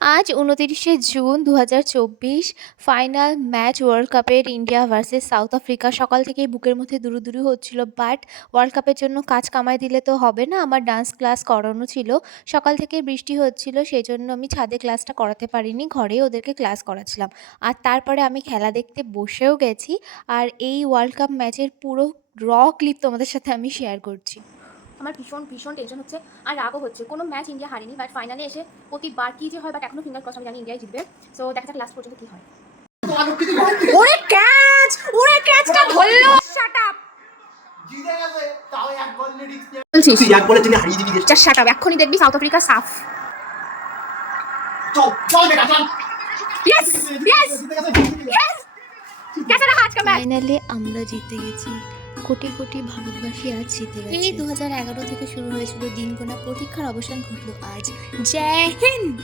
আজ ২৯শে June ২০২৪ final match world কাপের India versus south Africa. সকাল থেকেই বুকের মধ্যে দুরুদুরু হচ্ছিল, বাট ওয়ার্ল্ড কাপের জন্য কাজ কামাই দিলে তো হবে না। আমার ডান্স ক্লাস করানো ছিল। সকাল থেকে বৃষ্টি হচ্ছিল, সেজন্য আমি ছাদে ক্লাসটা করাতে পারিনি, ঘরেই ওদেরকে ক্লাস করাচ্ছিলাম। আর তারপরে আমি খেলা দেখতে বসেও গেছি। আর এই ওয়ার্ল্ড কাপ ম্যাচের পুরো ক্লিপ তোমাদের সাথে আমি শেয়ার করছি। আমার ভীষণ ভীষণ টেনশন হচ্ছে আর রাগও হচ্ছে। কোনো ম্যাচ ইন্ডিয়া হারেনি, বাট ফাইনালে এসে প্রতিবার কী যে হয়, বাট এখনো ফিঙ্গার ক্রস আমি জানি ইন্ডিয়াই জিতবে। সো দেখা যাক লাস্ট পর্যন্ত কী হয়। ওরে ক্যাচ! ওরে ক্যাচটা ধরলো! Shut up! বলছিস তুই এক বলে তিনি হারিয়ে দিবি দেশটা। Shut up! এক্ষুনি দেখবি সাউথ আফ্রিকা সাফ। চল বেটা চল। ইয়েস! ইয়েস! ইয়েস! कैसा रहा आज का मैच? ফাইনালে আমরা জিতে গেছি। কোটি কোটি ভারতবাসী আজ জিতে গেছে। এই 2011 থেকে শুরু হয়েছিল দিন গোনা প্রতীক্ষার অবসান ঘটল আজ। জয় হিন্দ।